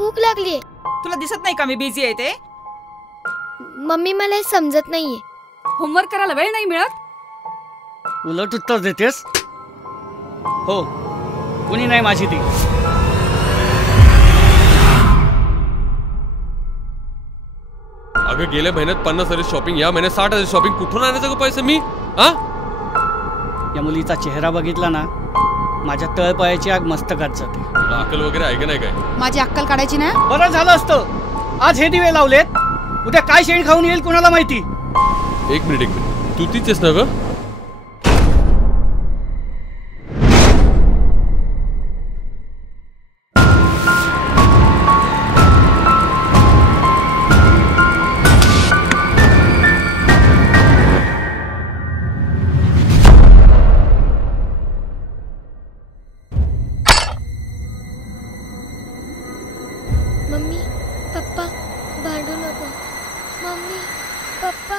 भूक लागली. तुला दिसत नाही का मी बिझी आहे ते? मम्मी मला हे समजत नाहीये. होमवर्क करायला वेळ नाही मिळत. उलट उत्तर देतेस. हो, कुणी नाही माझी ती. अगं गेल्या महिन्यात 50,000 शॉपिंग, या महिन्यात 60,000 शॉपिंग. कुठून आणायचं का पैसे मी? या मुलीचा चेहरा बघितला ना, माझ्या तळपायाची आग मस्तकात जाते. अक्कल वगैरे आहे का नाही काय? माझी अक्कल काढायची ना. बरं झालं असतं आज हे दिवे लावलेत, उद्या काय शेण खाऊन येईल कुणाला माहिती. एक मिनिट तू तीच आहेस ना ग? मम्मी पप्पा भांडू नको. Mummy papa.